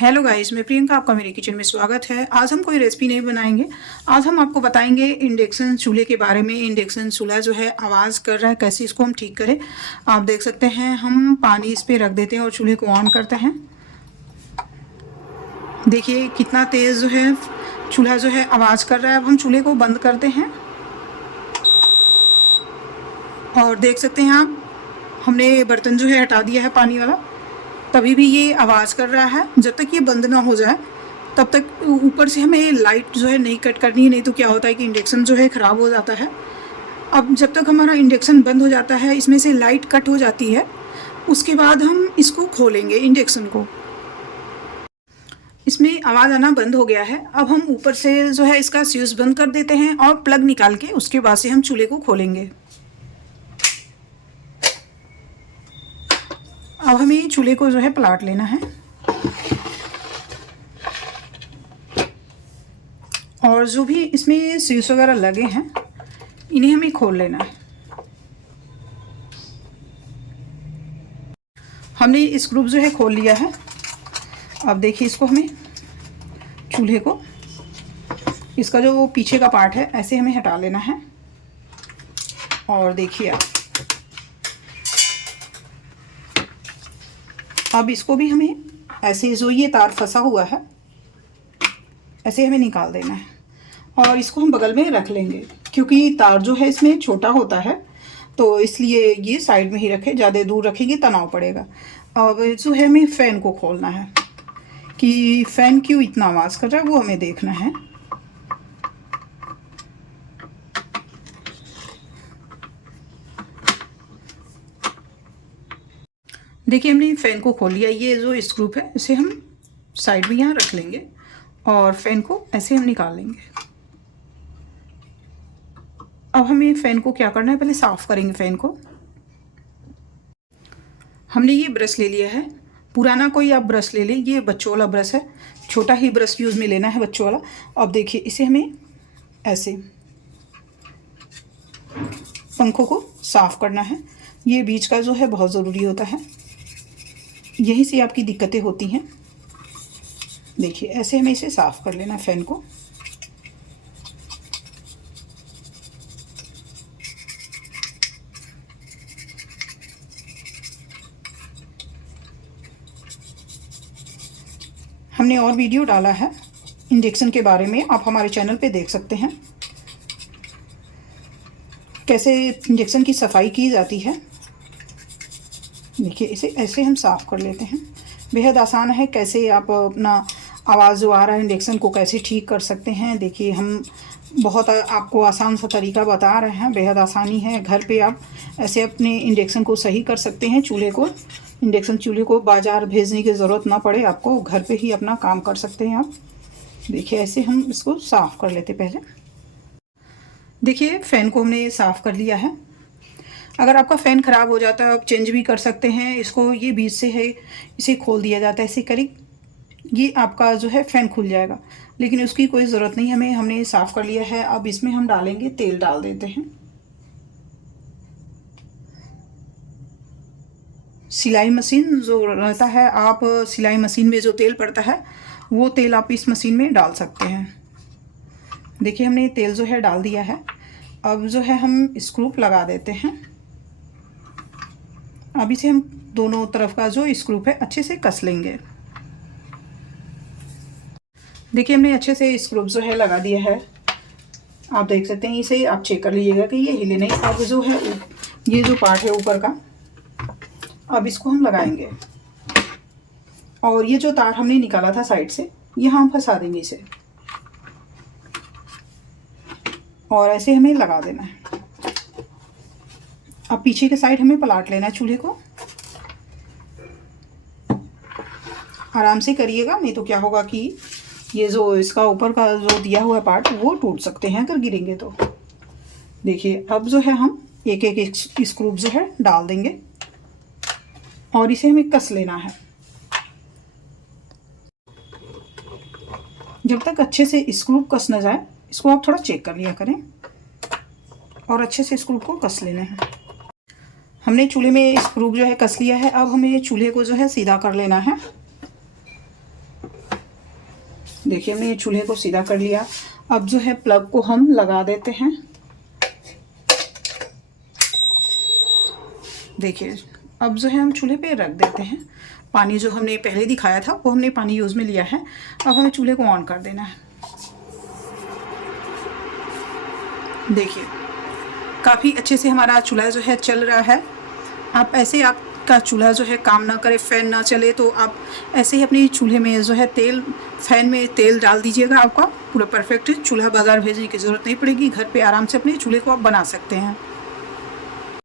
Hello guys, मैं प्रियंका, आपका मेरे किचन में स्वागत है। आज हम कोई रेसिपी नहीं बनाएंगे। आज हम आपको बताएंगे इंडक्शन चूल्हे के बारे में। इंडक्शन चूल्हा जो है आवाज़ कर रहा है, कैसे इसको हम ठीक करें। आप देख सकते हैं, हम पानी इस पर रख देते हैं और चूल्हे को ऑन करते हैं। देखिए कितना तेज़ जो है चूल्हा जो है आवाज़ कर रहा है। अब हम चूल्हे को बंद करते हैं और देख सकते हैं आप, हमने बर्तन जो है हटा दिया है पानी वाला। तभी भी ये आवाज़ कर रहा है। जब तक ये बंद ना हो जाए तब तक ऊपर से हमें लाइट जो है नहीं कट करनी है, नहीं तो क्या होता है कि इंडक्शन जो है ख़राब हो जाता है। अब जब तक हमारा इंडक्शन बंद हो जाता है, इसमें से लाइट कट हो जाती है, उसके बाद हम इसको खोलेंगे इंडक्शन को। इसमें आवाज़ आना बंद हो गया है। अब हम ऊपर से जो है इसका स्विच बंद कर देते हैं और प्लग निकाल के उसके बाद से हम चूल्हे को खोलेंगे। अब हमें चूल्हे को जो है पलट लेना है और जो भी इसमें स्विच वगैरह लगे हैं इन्हें हमें खोल लेना है। हमने स्क्रू जो है खोल लिया है। अब देखिए इसको हमें चूल्हे को, इसका जो पीछे का पार्ट है ऐसे हमें हटा लेना है। और देखिए आप, अब इसको भी हमें ऐसे जो ये तार फंसा हुआ है ऐसे हमें निकाल देना है और इसको हम बगल में रख लेंगे, क्योंकि तार जो है इसमें छोटा होता है तो इसलिए ये साइड में ही रखे। ज़्यादा दूर रखेंगे तनाव पड़ेगा। अब जो है हमें फ़ैन को खोलना है कि फ़ैन क्यों इतना आवाज़ कर रहा है, वो हमें देखना है। देखिए हमने फ़ैन को खोल लिया। ये जो स्क्रू है इसे हम साइड में यहाँ रख लेंगे और फ़ैन को ऐसे हम निकाल लेंगे। अब हमें फ़ैन को क्या करना है, पहले साफ़ करेंगे फ़ैन को। हमने ये ब्रश ले लिया है, पुराना कोई आप ब्रश ले लें, ये बच्चों वाला ब्रश है, छोटा ही ब्रश यूज़ में लेना है, बच्चों वाला। अब देखिए इसे हमें ऐसे पंखों को साफ़ करना है। ये बीच का जो है बहुत ज़रूरी होता है, यहीं से आपकी दिक्कतें होती हैं। देखिए ऐसे हमें इसे साफ़ कर लेना है फ़ैन को। हमने और वीडियो डाला है इंडक्शन के बारे में, आप हमारे चैनल पे देख सकते हैं कैसे इंडक्शन की सफाई की जाती है। देखिए इसे ऐसे हम साफ़ कर लेते हैं। बेहद आसान है, कैसे आप अपना आवाज़ जो आ रहा है इंडक्शन को कैसे ठीक कर सकते हैं। देखिए हम बहुत आपको आसान सा तरीका बता रहे हैं, बेहद आसानी है। घर पे आप ऐसे अपने इंडक्शन को सही कर सकते हैं। चूल्हे को, इंडक्शन चूल्हे को बाज़ार भेजने की ज़रूरत ना पड़े आपको, घर पे ही अपना काम कर सकते हैं आप। देखिए ऐसे हम इसको साफ़ कर लेते पहले। देखिए फ़ैन को हमने साफ़ कर लिया है। अगर आपका फ़ैन ख़राब हो जाता है आप चेंज भी कर सकते हैं इसको। ये बीच से है, इसे खोल दिया जाता है, ऐसे करी ये आपका जो है फ़ैन खुल जाएगा, लेकिन उसकी कोई ज़रूरत नहीं हमें। हमने साफ़ कर लिया है। अब इसमें हम डालेंगे तेल, डाल देते हैं। सिलाई मशीन जो रहता है, आप सिलाई मशीन में जो तेल पड़ता है वो तेल आप इस मशीन में डाल सकते हैं। देखिए हमने तेल जो है डाल दिया है। अब जो है हम स्क्रू लगा देते हैं। अब इसे हम दोनों तरफ का जो स्क्रू है अच्छे से कस लेंगे। देखिए हमने अच्छे से स्क्रू जो है लगा दिया है। आप देख सकते हैं, इसे आप चेक कर लीजिएगा कि ये हिले नहीं। अब जो है ये जो पार्ट है ऊपर का, अब इसको हम लगाएंगे और ये जो तार हमने निकाला था साइड से, यहाँ हम फंसा देंगे इसे और ऐसे हमें लगा देना है। अब पीछे के साइड हमें पलट लेना है चूल्हे को। आराम से करिएगा, नहीं तो क्या होगा कि ये जो इसका ऊपर का जो दिया हुआ पार्ट वो टूट सकते हैं अगर गिरेंगे तो। देखिए अब जो है हम एक एक स्क्रू जो है डाल देंगे और इसे हमें कस लेना है। जब तक अच्छे से स्क्रू कस न जाए, इसको आप थोड़ा चेक कर लिया करें और अच्छे से स्क्रू को कस लेना है। हमने चूल्हे में स्क्रू जो है कस लिया है। अब हमें चूल्हे को जो है सीधा कर लेना है। देखिए हमने ये चूल्हे को सीधा कर लिया। अब जो है प्लग को हम लगा देते हैं। देखिए अब जो है हम चूल्हे पे रख देते हैं। पानी जो हमने पहले दिखाया था वो हमने पानी यूज़ में लिया है। अब हमें चूल्हे को ऑन कर देना है। देखिए काफ़ी अच्छे से हमारा चूल्हा जो है चल रहा है। आप ऐसे आपका चूल्हा जो है काम ना करे, फ़ैन ना चले, तो आप ऐसे ही अपने चूल्हे में जो है फ़ैन में तेल डाल दीजिएगा। आपका पूरा परफेक्ट चूल्हा बाज़ार भेजने की ज़रूरत नहीं पड़ेगी। घर पे आराम से अपने चूल्हे को आप बना सकते हैं।